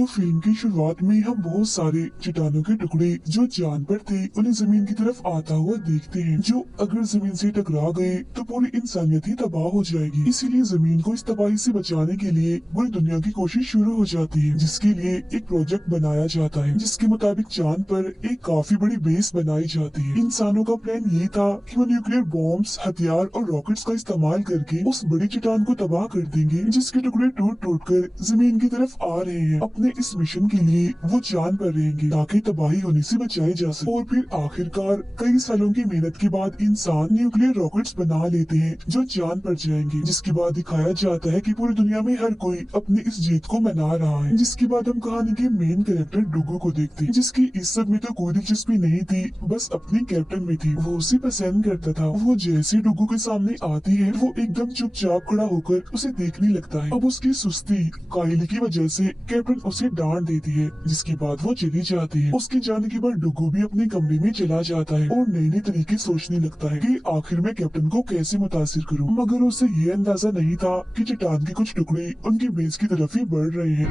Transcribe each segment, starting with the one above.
तो फिल्म की शुरुआत में हम बहुत सारे चट्टानों के टुकड़े जो चांद पर थे उन्हें जमीन की तरफ आता हुआ देखते हैं, जो अगर जमीन से टकरा गए तो पूरी इंसानियत ही तबाह हो जाएगी। इसीलिए जमीन को इस तबाही से बचाने के लिए पूरी दुनिया की कोशिश शुरू हो जाती है, जिसके लिए एक प्रोजेक्ट बनाया जाता है, जिसके मुताबिक चांद पर एक काफी बड़ी बेस बनाई जाती है। इंसानों का प्लान ये था कि वो न्यूक्लियर बॉम्ब्स, हथियार और रॉकेट्स का इस्तेमाल करके उस बड़ी चट्टान को तबाह कर देंगे, जिसके टुकड़े टूट टूट कर जमीन की तरफ आ रहे हैं। अपने इस मिशन के लिए वो चांद पर रहेंगे ताकि तबाही होने से बचाए जा सके। और फिर आखिरकार कई सालों की मेहनत के बाद इंसान न्यूक्लियर रॉकेट्स बना लेते हैं जो चांद पर जाएंगे, जिसके बाद दिखाया जाता है कि पूरी दुनिया में हर कोई अपनी इस जीत को मना रहा है। जिसके बाद हम कहानी के मेन कैरेक्टर डुगू को देखते हैं, जिसकी इस सब में तो कोई दिलचस्पी नहीं थी, बस अपनी कैप्टन में थी। वो उसे पसंद करता था। वो जैसे डुगू के सामने आती है वो एकदम चुपचाप खड़ा होकर उसे देखने लगता है। अब उसकी सुस्ती काइली की वजह से कैप्टन उसे डांट देती है, जिसके बाद वो चली जाती है। उसके जाने के बाद डुगू भी अपने कमरे में चला जाता है और नए नए तरीके सोचने लगता है कि आखिर में कैप्टन को कैसे मुतासिर करूं। मगर उसे ये अंदाजा नहीं था कि चट्टान के कुछ टुकड़े उनकी बेस की तरफ ही बढ़ रहे हैं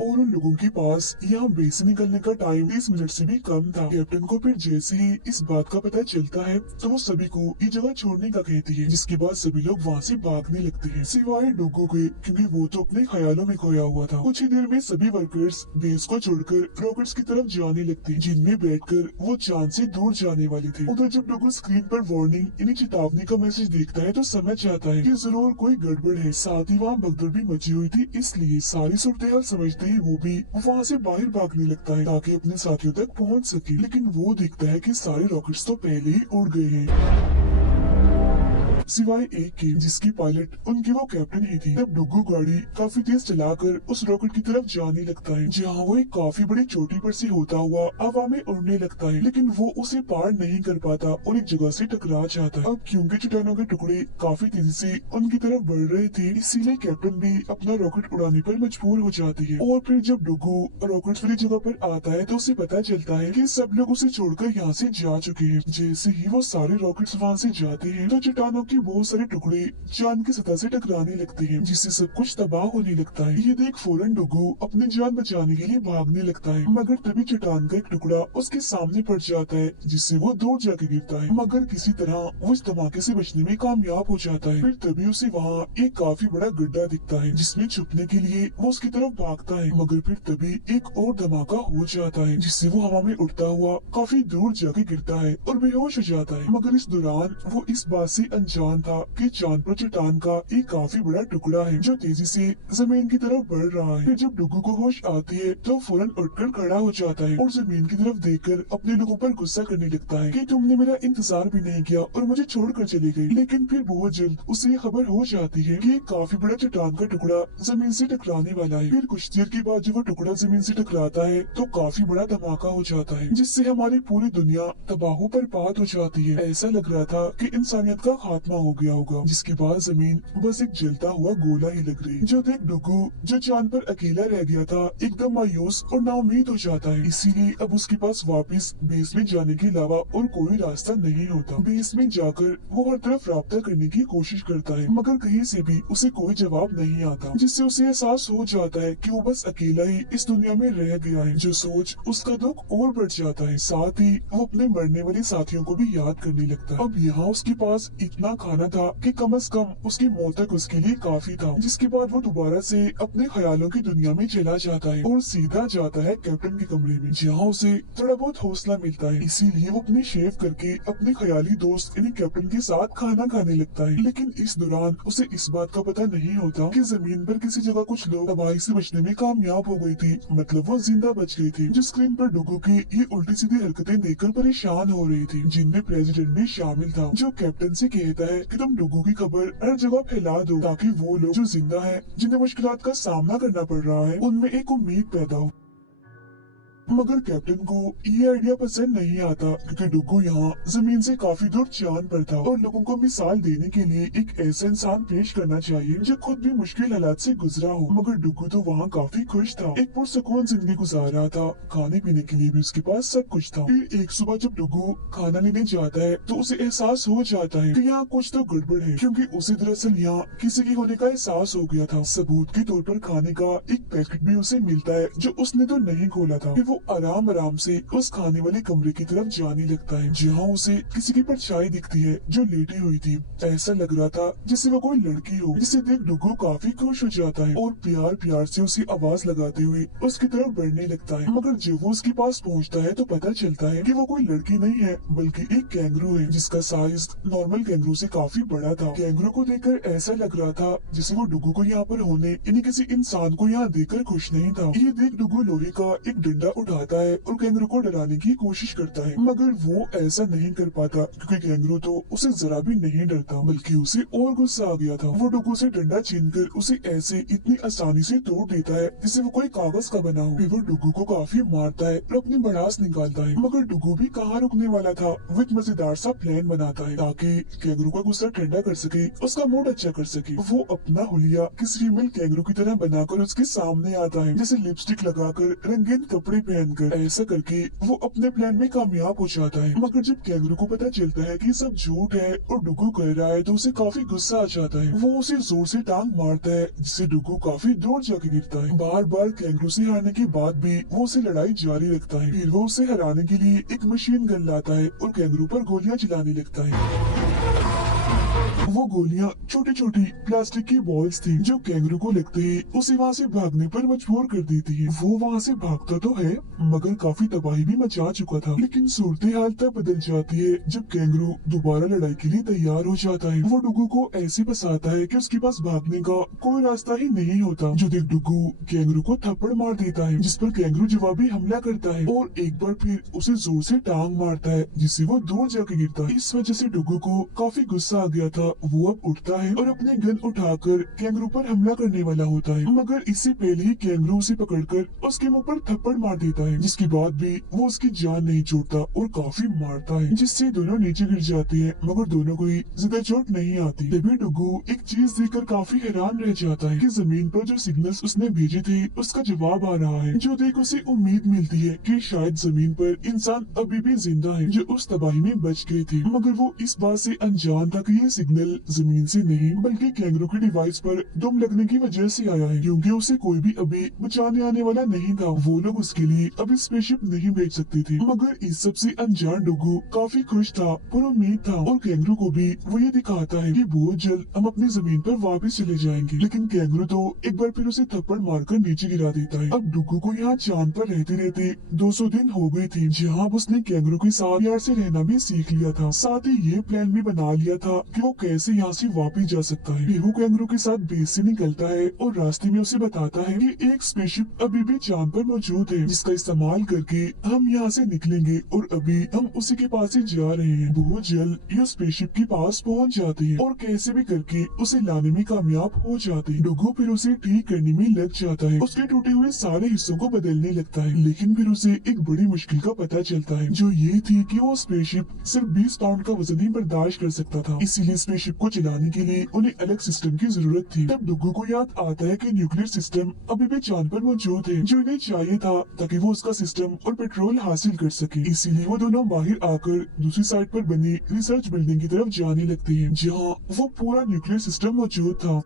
और उन लोगों के पास यहाँ बेस से निकलने का टाइम 20 मिनट से भी कम था। कैप्टन को फिर जैसे ही इस बात का पता चलता है तो वो सभी को ये जगह छोड़ने का कहती है, जिसके बाद सभी लोग वहाँ से भागने लगते हैं सिवाय डुगू के, क्योंकि वो तो अपने ख्यालों में खोया हुआ था। कुछ ही देर में सभी वर्कर्स बेस को छोड़कर रॉकेट्स की तरफ जाने लगते हैं, जिनमें बैठकर वो चांद से दूर जाने वाली थी। उधर जब डुगू स्क्रीन पर वार्निंग यानी चेतावनी का मैसेज देखता है तो समझ जाता है कि जरूर कोई गड़बड़ है। साथ ही वहाँ भगदड़ भी मची हुई थी, इसलिए सारी सूरत हाल समझते ही वो भी वहाँ से बाहर भागने लगता है ताकि अपने साथियों तक पहुँच सके। लेकिन वो देखता है कि सारे रॉकेट्स तो पहले ही उड़ गए हैं सिवाय एक के, जिसकी पायलट उनकी वो कैप्टन ही थी। तब डुगू गाड़ी काफी तेज चलाकर उस रॉकेट की तरफ जाने लगता है, जहाँ वो एक काफी बड़ी चोटी पर से होता हुआ हवा में उड़ने लगता है, लेकिन वो उसे पार नहीं कर पाता और एक जगह से टकरा जाता है। अब क्योंकि चट्टानों के टुकड़े काफी तेजी से उनकी तरफ बढ़ रहे थे, इसीलिए कैप्टन भी अपना रॉकेट उड़ाने पर मजबूर हो जाती है। और फिर जब डुगू रॉकेट वाली जगह पर आता है तो उसे पता चलता है कि सब लोग उसे छोड़कर यहाँ से जा चुके हैं। जैसे ही वो सारे रॉकेट्स वहाँ से जाते हैं तो चट्टानों के बहुत सारे टुकड़े चांद की सतह से टकराने लगते हैं, जिससे सब कुछ तबाह होने लगता है। ये देख फौरन डुगू अपनी जान बचाने के लिए भागने लगता है, मगर तभी चट्टान का एक टुकड़ा उसके सामने पड़ जाता है, जिससे वो दूर जाके गिरता है। मगर किसी तरह वो इस धमाके से बचने में कामयाब हो जाता है। फिर तभी उसे वहाँ एक काफी बड़ा गड्ढा दिखता है, जिसमें छुपने के लिए वो उसकी तरफ भागता है। मगर फिर तभी एक और धमाका हो जाता है, जिससे वो हवा में उड़ता हुआ काफी दूर जाके गिरता है और बेहोश हो जाता है। मगर इस दौरान वो इस बात से अनजान था कि चांद पर चट्टान का एक काफी बड़ा टुकड़ा है जो तेजी से जमीन की तरफ बढ़ रहा है। फिर जब डुगू को होश आती है तो फौरन उठकर खड़ा हो जाता है और जमीन की तरफ देखकर अपने लोगों पर गुस्सा करने लगता है कि तुमने मेरा इंतजार भी नहीं किया और मुझे छोड़कर चली गई। लेकिन फिर बहुत जल्द उसे ये खबर हो जाती है कि एक काफी बड़ा चट्टान का टुकड़ा जमीन से टकराने वाला है। फिर कुछ देर के बाद जब वो टुकड़ा जमीन से टकराता है तो काफी बड़ा धमाका हो जाता है, जिससे हमारी पूरी दुनिया तबाह बर्बाद हो जाती है। ऐसा लग रहा था कि इंसानियत का खात्मा हो गया होगा, जिसके बाद जमीन बस एक जलता हुआ गोला ही लग रही। जो देख डुगू जो चांद पर अकेला रह गया था एकदम मायूस और नाउम्मीद हो जाता है। इसीलिए अब उसके पास वापस बेस में जाने के अलावा और कोई रास्ता नहीं होता। बेस में जाकर वो हर तरफ राब्ता करने की कोशिश करता है, मगर कहीं से भी उसे कोई जवाब नहीं आता, जिससे उसे एहसास हो जाता है कि वो बस अकेला ही इस दुनिया में रह गया है। जो सोच उसका दुख और बढ़ जाता है। साथ ही वो अपने मरने वाले साथियों को भी याद करने लगता है। अब यहाँ उसके पास इतना खाना था कि कम से कम उसकी मौत तक उसके लिए काफी था। जिसके बाद वो दोबारा से अपने ख्यालों की दुनिया में चला जाता है और सीधा जाता है कैप्टन के कमरे में, जहाँ उसे थोड़ा बहुत हौसला मिलता है। इसीलिए वो अपनी शेव करके अपने ख्याली दोस्त यानी कैप्टन के साथ खाना खाने लगता है। लेकिन इस दौरान उसे इस बात का पता नहीं होता कि जमीन पर किसी जगह कुछ लोग तबाही से बचने में कामयाब हो गई थी, मतलब वो जिंदा बच गई थी। जो स्क्रीन पर डुगू की ये उल्टी सीधी हरकतें देखकर परेशान हो रही थी, जिनमें प्रेसिडेंट भी शामिल था, जो कैप्टन से कहता है कि तुम डुगू की खबर हर जगह फैला दो ताकि वो लोग जो जिंदा हैं जिन्हें मुश्किलात का सामना करना पड़ रहा है उनमें एक उम्मीद पैदा हो। मगर कैप्टन को ये आइडिया पसंद नहीं आता क्योंकि डुगू यहाँ जमीन से काफी दूर चांद पर था और लोगों को मिसाल देने के लिए एक ऐसा इंसान पेश करना चाहिए जो खुद भी मुश्किल हालात से गुजरा हो। मगर डुगू तो वहाँ काफी खुश था, एक पुरसुकून जिंदगी गुजार रहा था, खाने पीने के लिए भी उसके पास सब कुछ था। फिर एक सुबह जब डुगू खाना लेने जाता है तो उसे एहसास हो जाता है कि यहाँ कुछ तो गड़बड़ है, क्योंकि उसे दरअसल यहाँ किसी के होने का एहसास हो गया था। सबूत के तौर पर खाने का एक पैकेट भी उसे मिलता है जो उसने तो नहीं खोला था। फिर वो आराम आराम से उस खाने वाले कमरे की तरफ जाने लगता है जहाँ उसे किसी की परछाई दिखती है जो लेटी हुई थी। ऐसा लग रहा था जैसे वो कोई लड़की हो, जिसे देख डुगू काफी खुश हो जाता है और प्यार प्यार से उसे आवाज लगाते हुए उसकी तरफ बढ़ने लगता है। मगर जब वो उसके पास पहुँचता है तो पता चलता है कि वो कोई लड़की नहीं है बल्कि एक कैंगरू है जिसका साइज नॉर्मल कैंगरू से काफी बड़ा था। कैंगरू को देखकर ऐसा लग रहा था जैसे वो डुगू को यहाँ पर होने यानी किसी इंसान को यहाँ देखकर खुश नहीं था। ये देख डुगू लोहे का एक डंडा उठाता है और कैंगरू को डराने की कोशिश करता है, मगर वो ऐसा नहीं कर पाता क्योंकि कैंगरू तो उसे जरा भी नहीं डरता बल्कि उसे और गुस्सा आ गया था। वो डुगू से डंडा छीनकर उसे ऐसे इतनी आसानी से तोड़ देता है जैसे वो कोई कागज का बना हो। फिर वो डुगू को काफी मारता है और अपनी भड़ास निकालता है, मगर डुगू भी कहाँ रुकने वाला था। वो एक मजेदार सा प्लान बनाता है ताकि कैंगरू का गुस्सा ठंडा कर सके, उसका मूड अच्छा कर सके। वो अपना हुलिया किसी फीमेल कैंगरू की तरह बनाकर उसके सामने आता है, जैसे लिपस्टिक लगाकर, रंगीन कपड़े पहनकर। ऐसा करके वो अपने प्लान में कामयाब हो जाता है। मगर जब कैंगरू को पता चलता है कि सब झूठ है और डुगू कह रहा है तो उसे काफी गुस्सा आ जाता है। वो उसे जोर से टांग मारता है जिससे डुगू काफी दूर जाके गिरता है। बार बार कैंगरू से हारने के बाद भी वो उसे लड़ाई जारी रखता है। फिर वो उसे हराने के लिए एक मशीन गन लाता है और कैंगरू पर गोलियां चलाने लगता है। वो गोलियां छोटी छोटी प्लास्टिक की बॉल्स थी जो कैंगरू को लगते ही उसे वहाँ से भागने पर मजबूर कर देती है। वो वहाँ से भागता तो है मगर काफी तबाही भी मचा चुका था। लेकिन सूरत हाल तब बदल जाती है जब कैंगरू दोबारा लड़ाई के लिए तैयार हो जाता है। वो डुगू को ऐसे फंसाता है कि उसके पास भागने का कोई रास्ता ही नहीं होता। जो देख डुगू कैंगरू को थप्पड़ मार देता है जिस पर कैंगरू जवाबी हमला करता है और एक बार फिर उसे जोर से टांग मारता है जिससे वो दूर जाके गिरता है। इस वजह से डुगू को काफी गुस्सा आ गया था। वो अब उठता है और अपने गन उठाकर कैंगरू पर हमला करने वाला होता है, मगर इससे पहले ही कैंगरू उसे पकड़कर उसके मुंह पर थप्पड़ मार देता है, जिसके बाद भी वो उसकी जान नहीं छोड़ता और काफी मारता है जिससे दोनों नीचे गिर जाते हैं, मगर दोनों को ही ज्यादा चोट नहीं आती। तभी डुगू एक चीज देखकर काफी हैरान रह जाता है कि जमीन पर जो सिग्नल्स उसने भेजे थे उसका जवाब आ रहा है। जो देख उसे उम्मीद मिलती है कि शायद जमीन पर इंसान अभी भी जिंदा है जो उस तबाही में बच गए थे, मगर वो इस बात से अनजान था कि ये सिग्नल जमीन से नहीं बल्कि कैंगरू के डिवाइस पर दुम लगने की वजह से आया है, क्योंकि उसे कोई भी अभी बचाने आने वाला नहीं था। वो लोग उसके लिए अभी स्पेसशिप नहीं भेज सकते थे। मगर इस सब से अनजान डुगू काफी खुश था, पर उम्मीद था और कैंगरू को भी वो ये दिखाता है कि बहुत जल्द हम अपनी जमीन पर वापस चले जाएंगे। लेकिन कैंगरू तो एक बार फिर उसे थप्पड़ मारकर नीचे गिरा देता है। अब डुगू को यहाँ चांद पर रहते रहते 200 दिन हो गए थे, जहाँ उसने कैंगरू के साथ प्यार से रहना भी सीख लिया था। साथ ही ये प्लान भी बना लिया था कि वो कैसे यहाँ से वापस जा सकता है। वो कैंगरू के साथ बेस से निकलता है और रास्ते में उसे बताता है कि एक स्पेसशिप अभी भी चांद पर मौजूद है जिसका इस्तेमाल करके हम यहाँ से निकलेंगे और अभी हम उसी के पास ही जा रहे हैं। बहुत जल्द ये स्पेसशिप के पास पहुँच जाती है और कैसे भी करके उसे लाने में कामयाब हो जाती है। डुगू फिर उसे ठीक करने में लग जाता है, उसके टूटे हुए सारे हिस्सों को बदलने लगता है। लेकिन फिर उसे एक बड़ी मुश्किल का पता चलता है, जो ये थी कि वो स्पेसशिप सिर्फ 20 पाउंड का वजन ही बर्दाश्त कर सकता था। इसीलिए स्पेसशिप को चलाने के लिए उन्हें अलग सिस्टम की जरूरत थी। तब डुगू को याद आता है कि न्यूक्लियर सिस्टम अभी भी चांद पर मौजूद है, जो इन्हें चाहिए था ताकि वो उसका सिस्टम और पेट्रोल हासिल कर सके। इसीलिए वो दोनों बाहर आकर दूसरी साइड पर बनी रिसर्च बिल्डिंग की तरफ जाने लगते हैं, जहाँ वो पूरा न्यूक्लियर सिस्टम मौजूद था।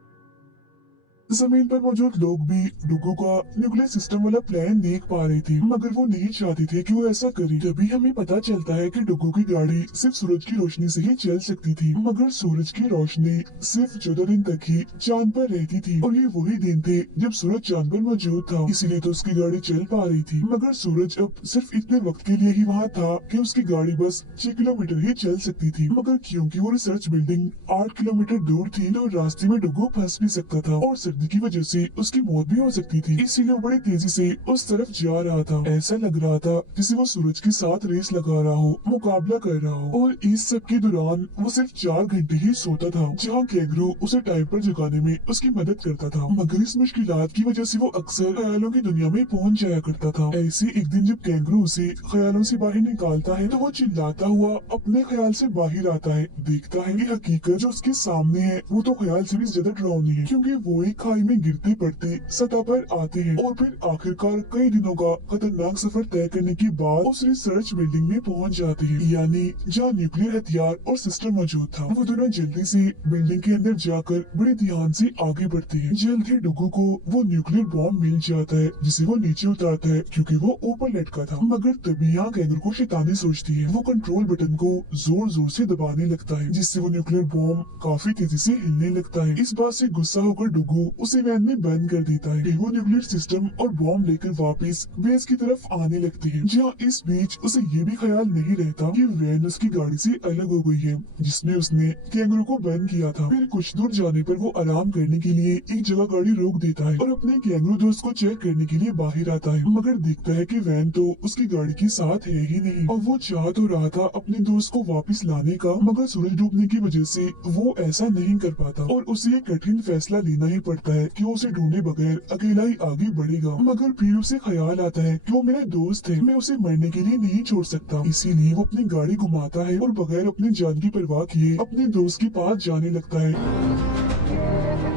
जमीन पर मौजूद लोग भी डुगू का न्यूक्लियर सिस्टम वाला प्लान देख पा रहे थे, मगर वो नहीं चाहते थे कि वो ऐसा करे। तभी हमें पता चलता है कि डुगू की गाड़ी सिर्फ सूरज की रोशनी से ही चल सकती थी, मगर सूरज की रोशनी सिर्फ 14 दिन तक ही चांद पर रहती थी और ये वही दिन थे जब सूरज चांद पर मौजूद था, इसीलिए तो उसकी गाड़ी चल पा रही थी। मगर सूरज अब सिर्फ इतने वक्त के लिए ही वहाँ था कि उसकी गाड़ी बस 6 किलोमीटर ही चल सकती थी, मगर क्योंकि वो रिसर्च बिल्डिंग 8 किलोमीटर दूर थी तो रास्ते में डुगू फंस भी सकता था और सर्दी की वजह से उसकी मौत भी हो सकती थी, इसीलिए वो बड़ी तेजी से उस तरफ जा रहा था। ऐसा लग रहा था जैसे वो सूरज के साथ रेस लगा रहा हो, मुकाबला कर रहा हो। और इस सब के दौरान वो सिर्फ 4 घंटे ही सोता था, जहाँ कैंगरू उसे टाइम पर जगाने में उसकी मदद करता था। मगर इस मुश्किलात की वजह से वो अक्सर ख्यालों की दुनिया में पहुंच जाया करता था। ऐसे एक दिन जब कैंगरू उसे ख्यालों से बाहर निकालता है तो वो चिल्लाता हुआ अपने ख्याल से बाहर आता है। देखता है कि हकीकत जो उसके सामने है वो तो ख्याल से भी ज्यादा डरावनी है, क्योंकि वो एक खाई में गिरते पड़ते सतह पर आते हैं और फिर आखिरकार कई दिनों का खतरनाक सफर तय करने के बाद उस रिसर्च बिल्डिंग में पहुंच जाते हैं, यानी जहाँ न्यूक्लियर हथियार और सिस्टम मौजूद था। वो दोनों जल्दी से बिल्डिंग के अंदर जाकर बड़े ध्यान से आगे बढ़ते हैं। जल्द ही डुगू को वो न्यूक्लियर बॉम्ब मिल जाता है, जिसे वो नीचे उतारता है क्योंकि वो ऊपर लटका था। मगर तभी यहाँ कैंगरू को शैतानी सोचती है। वो कंट्रोल बटन को जोर जोर से दबाने लगता है, जिससे वो न्यूक्लियर बॉम्ब काफी तेजी से हिलने लगता है। इस बात से गुस्सा होकर डुगू उसे वैन में बंद कर देता है। फिर वो न्यूक्लियर सिस्टम और बॉम्ब लेकर वापस बेस की तरफ आने लगती है, जहाँ इस बीच उसे ये भी ख्याल नहीं रहता कि वैन उसकी गाड़ी से अलग हो गई है, जिसमें उसने कैंगरू को बंद किया था। फिर कुछ दूर जाने पर वो आराम करने के लिए एक जगह गाड़ी रोक देता है और अपने कैंगरू दोस्त को चेक करने के लिए बाहर आता है। मगर देखता है कि वैन तो उसकी गाड़ी के साथ है ही नहीं। और वो चाह तो रहा था अपने दोस्त को वापस लाने का, मगर सूरज डूबने की वजह से वो ऐसा नहीं कर पाता और उसे एक कठिन फैसला लेना ही पड़ता है कि वो उसे ढूंढे बगैर अकेला ही आगे बढ़ेगा। मगर फिर उसे ख्याल आता है कि वो मेरा दोस्त है, मैं उसे मरने के लिए नहीं छोड़ सकता। इसीलिए वो अपनी गाड़ी घुमाता है और बगैर अपनी जान की परवाह किए अपने दोस्त के पास जाने लगता है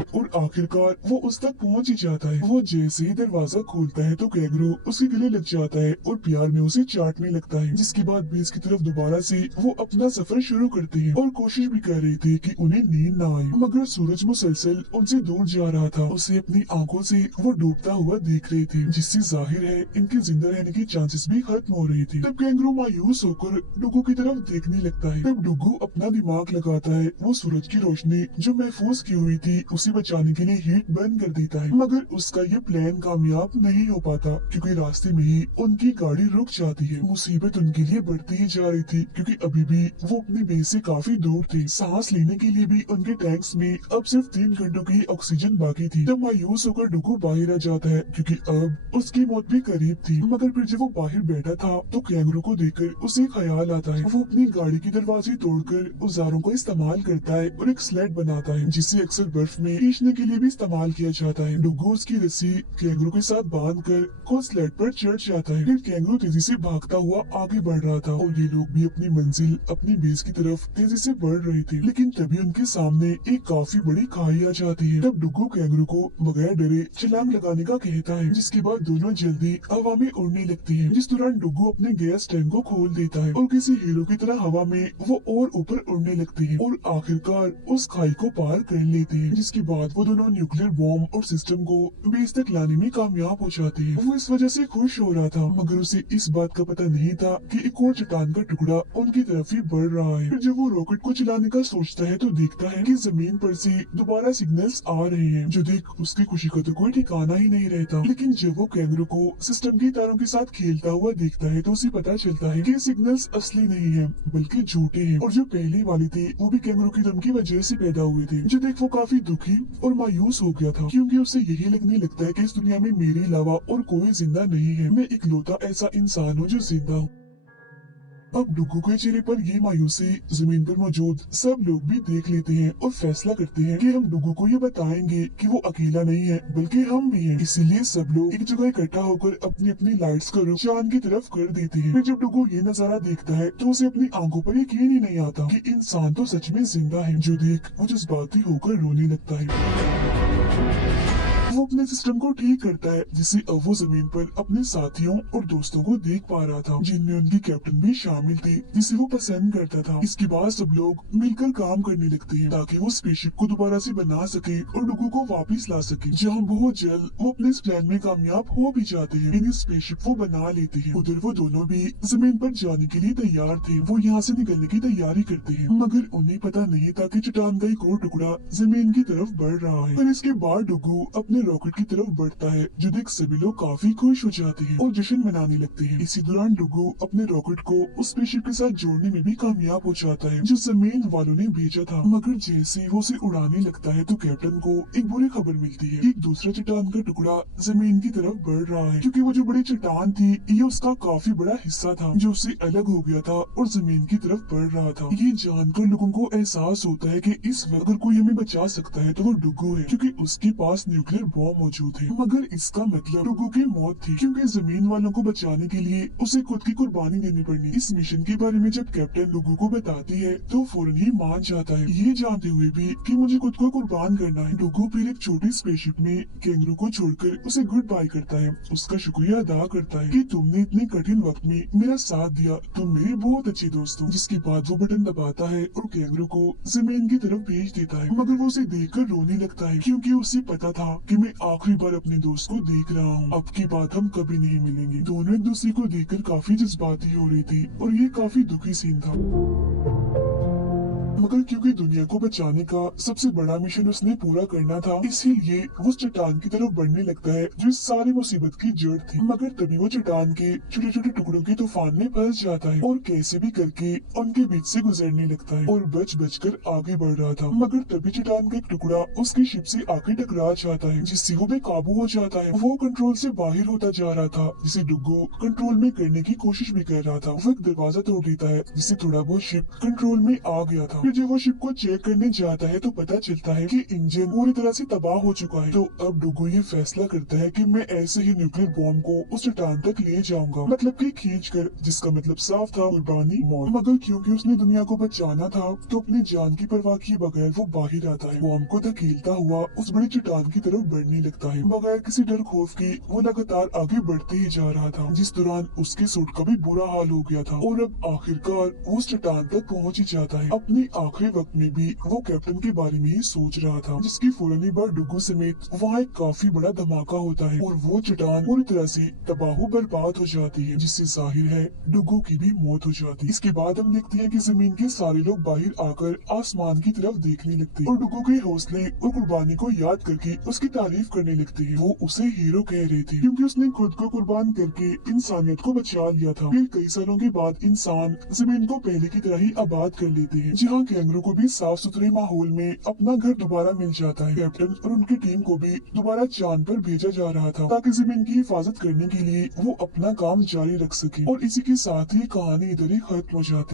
और आखिरकार वो उस तक पहुंच ही जाता है। वो जैसे ही दरवाजा खोलता है तो कैंगरू उसके गले लग जाता है और प्यार में उसे चाटने लगता है, जिसके बाद बेस की तरफ दोबारा से वो अपना सफर शुरू करते हैं और कोशिश भी कर रहे थे कि उन्हें नींद ना आए। मगर सूरज मुसलसल उनसे दूर जा रहा था। उसे अपनी आंखों से वो डूबता हुआ देख रहे थे, जिससे जाहिर है इनके जिंदा रहने की चांसेस भी खत्म हो रही थी। तब कैंगरू मायूस होकर डुगू की तरफ देखने लगता है। तब डुगू अपना दिमाग लगाता है। वो सूरज की रोशनी जो महफूज की हुई थी उसे बचाने के लिए हीट बंद कर देता है, मगर उसका ये प्लान कामयाब नहीं हो पाता क्योंकि रास्ते में ही उनकी गाड़ी रुक जाती है। मुसीबत उनके लिए बढ़ती ही जा रही थी क्योंकि अभी भी वो अपनी बेस से काफी दूर थे। सांस लेने के लिए भी उनके टैंक्स में अब सिर्फ 3 घंटों की ऑक्सीजन बाकी थी। तब मायूस होकर डुगू बाहर आ जाता है क्योंकि अब उसकी मौत भी करीब थी। मगर फिर जब वो बाहर बैठा था तो कैंगरू को देखकर उसे ख्याल आता है। वो अपनी गाड़ी की दरवाजे तोड़कर औजारों का इस्तेमाल करता है और एक स्लेड बनाता है, जिसे अक्सर बर्फ में खींचने के लिए भी इस्तेमाल किया जाता है। डुगू उसकी रस्सी कैंगरू के साथ बांधकर खुद स्लेड पर चढ़ जाता है। फिर कैंगरू तेजी से भागता हुआ आगे बढ़ रहा था और ये लोग भी अपनी मंजिल अपनी बेस की तरफ तेजी से बढ़ रहे थे। लेकिन तभी उनके सामने एक काफी बड़ी खाई आ जाती है। तब डुगू कैंगरू को बगैर डरे छलांग लगाने का कहता है, जिसके बाद दोनों जल्दी हवा में उड़ने लगती हैं। जिस दौरान डुगू अपने गैस टैंक को खोल देता है और किसी हीरो की तरह हवा में वो और ऊपर उड़ने लगते हैं और आखिरकार उस खाई को पार कर लेते हैं। जिसके बाद वो दोनों न्यूक्लियर बॉम्ब और सिस्टम को बेस तक लाने में कामयाब हो जाते हैं। वो इस वजह से खुश हो रहा था, मगर उसे इस बात का पता नहीं था कि एक और चट्टान का टुकड़ा उनकी तरफ ही बढ़ रहा है। फिर जब वो रॉकेट को चलाने का सोचता है तो देखता है कि जमीन पर से दोबारा सिग्नल्स आ रहे हैं, जो देख उसकी खुशी का तो कोई ठिकाना ही नहीं रहता। लेकिन जब वो कैंगरू को सिस्टम के तारों के साथ खेलता हुआ देखता है तो उसे पता चलता है कि सिग्नल्स असली नहीं है बल्कि झूठे हैं, और जो पहले वाले थे वो भी कैंगरू की दम की वजह से पैदा हुए थे। जो देख वो काफी दुखी और मायूस हो गया था क्योंकि उसे यही लगने लगता है कि इस दुनिया में मेरे अलावा और कोई जिंदा नहीं है। मैं इकलौता ऐसा इंसान हूँ जो जिंदा हूँ। अब डुगू के चेहरे पर ये मायूसी जमीन पर मौजूद सब लोग भी देख लेते हैं और फैसला करते हैं कि हम डुगू को ये बताएंगे कि वो अकेला नहीं है बल्कि हम भी हैं। इसीलिए सब लोग एक जगह इकट्ठा होकर अपनी अपनी लाइट्स का रुख चांद की तरफ कर देते हैं। फिर जब डुगू ये नजारा देखता है तो उसे अपनी आंखों पर यकीन ही नहीं आता कि इंसान तो सच में जिंदा है। जो देख वो जज्बाती होकर रोने लगता है। वो अपने सिस्टम को ठीक करता है, जिससे अब वो जमीन पर अपने साथियों और दोस्तों को देख पा रहा था, जिनमें उनकी कैप्टन भी शामिल थे जिसे वो पसंद करता था। इसके बाद सब लोग मिलकर काम करने लगते हैं ताकि वो स्पेसशिप को दोबारा से बना सके और डुगू को वापस ला सके। जहाँ बहुत जल्द वो अपने इस प्लान में कामयाब हो भी जाते हैं। इन स्पेसशिप वो बना लेते हैं। उधर वो दोनों भी जमीन पर जाने के लिए तैयार थे। वो यहाँ से निकलने की तैयारी करते हैं, मगर उन्हें पता नहीं था कि चट्टान का एक और टुकड़ा जमीन की तरफ बढ़ रहा है। पर इसके बाद डुगू अपने रॉकेट की तरफ बढ़ता है, जो देख सभी लोग काफी खुश हो जाते हैं और जश्न मनाने लगते हैं। इसी दौरान डुगू अपने रॉकेट को उस स्पेसशिप के साथ जोड़ने में भी कामयाब हो जाता है, जो जमीन वालों ने भेजा था। मगर जैसे ही वो उसे उड़ाने लगता है तो कैप्टन को एक बुरी खबर मिलती है कि एक दूसरा चट्टान का टुकड़ा जमीन की तरफ बढ़ रहा है, क्योंकि वो जो बड़ी चट्टान थी ये उसका काफी बड़ा हिस्सा था जो उससे अलग हो गया था और जमीन की तरफ बढ़ रहा था। ये जानकर लोगों को एहसास होता है कि इस वक्त अगर कोई हमें बचा सकता है तो वो डुगू है, क्योंकि उसके पास न्यूक्लियर बॉम्ब मौजूद है। मगर इसका मतलब डुगू की मौत थी, क्योंकि जमीन वालों को बचाने के लिए उसे खुद की कुर्बानी देनी पड़नी। इस मिशन के बारे में जब कैप्टन डुगू को बताती है तो फौरन ही मान जाता है, ये जानते हुए भी कि मुझे खुद को कुर्बान करना है। डुगू फिर एक छोटी स्पेसशिप में कैंगरू को छोड़कर उसे गुड बाय करता है, उसका शुक्रिया अदा करता है कि तुमने इतने कठिन वक्त में मेरा साथ दिया, तुम मेरे बहुत अच्छे दोस्त हो। जिसके बाद वो बटन दबाता है और कैंगरू को जमीन की तरफ भेज देता है। मगर वो उसे देखकर रोने लगता है, क्योंकि उसे पता था कि मैं आखिरी बार अपने दोस्त को देख रहा हूँ, अब की बात हम कभी नहीं मिलेंगे। दोनों एक दूसरे को देखकर काफी जज्बाती हो रही थी और ये काफी दुखी सीन था। मगर क्योंकि दुनिया को बचाने का सबसे बड़ा मिशन उसने पूरा करना था, इसीलिए वो चट्टान की तरफ बढ़ने लगता है जो इस सारी मुसीबत की जड़ थी। मगर तभी वो चट्टान के छोटे छोटे टुकड़ों के तूफान में फंस जाता है और कैसे भी करके उनके बीच से गुजरने लगता है और बच बचकर आगे बढ़ रहा था। मगर तभी चट्टान का एक टुकड़ा उसकी शिप से आके टकरा जाता है, जिससे वो बेकाबू हो जाता है। वो कंट्रोल से बाहर होता जा रहा था, जिसे डुगू कंट्रोल में करने की कोशिश भी कर रहा था। वो एक दरवाजा तोड़ देता है, जिससे थोड़ा बहुत शिप कंट्रोल में आ गया था। फिर जब वो शिप को चेक करने जाता है तो पता चलता है कि इंजन पूरी तरह से तबाह हो चुका है। तो अब डुगू ये फैसला करता है कि मैं ऐसे ही न्यूक्लियर बॉम्ब को उस चट्टान तक ले जाऊंगा, मतलब कि खींचकर, जिसका मतलब साफ था कुर्बानी मौत। मगर क्योंकि उसने दुनिया को बचाना था तो अपनी जान की परवाह किए बगैर वो बाहर आता है। बॉम्ब को धकेलता हुआ उस बड़ी चट्टान की तरफ बढ़ने लगता है, बगैर किसी डर खौफ की वो लगातार आगे बढ़ते ही जा रहा था, जिस दौरान उसके सूट का भी बुरा हाल हो गया था। और अब आखिरकार वो उस चट्टान तक पहुंच ही जाता है। अपने आखिरी वक्त में भी वो कैप्टन के बारे में ही सोच रहा था, जिसकी फौरन ही बाद डुगू समेत वहाँ एक काफी बड़ा धमाका होता है और वो चट्टान पूरी तरह से तबाह बर्बाद हो जाती है, जिससे जाहिर है डुगू की भी मौत हो जाती है। इसके बाद हम देखते हैं कि जमीन के सारे लोग बाहर आकर आसमान की तरफ देखने लगते हैं और डुगू के हौसले और कुर्बानी को याद करके उसकी तारीफ करने लगते हैं। वो उसे हीरो कह रहे थे, क्योंकि उसने खुद को कुर्बान करके इंसानियत को बचा लिया था। फिर कई सालों के बाद इंसान जमीन को पहले की तरह ही आबाद कर लेते हैं, जहाँ कैंगरू को भी साफ सुथरे माहौल में अपना घर दोबारा मिल जाता है। कैप्टन और उनकी टीम को भी दोबारा चांद पर भेजा जा रहा था, ताकि जमीन की हिफाजत करने के लिए वो अपना काम जारी रख सके। और इसी के साथ ही कहानी इधर ही खत्म हो जाती है।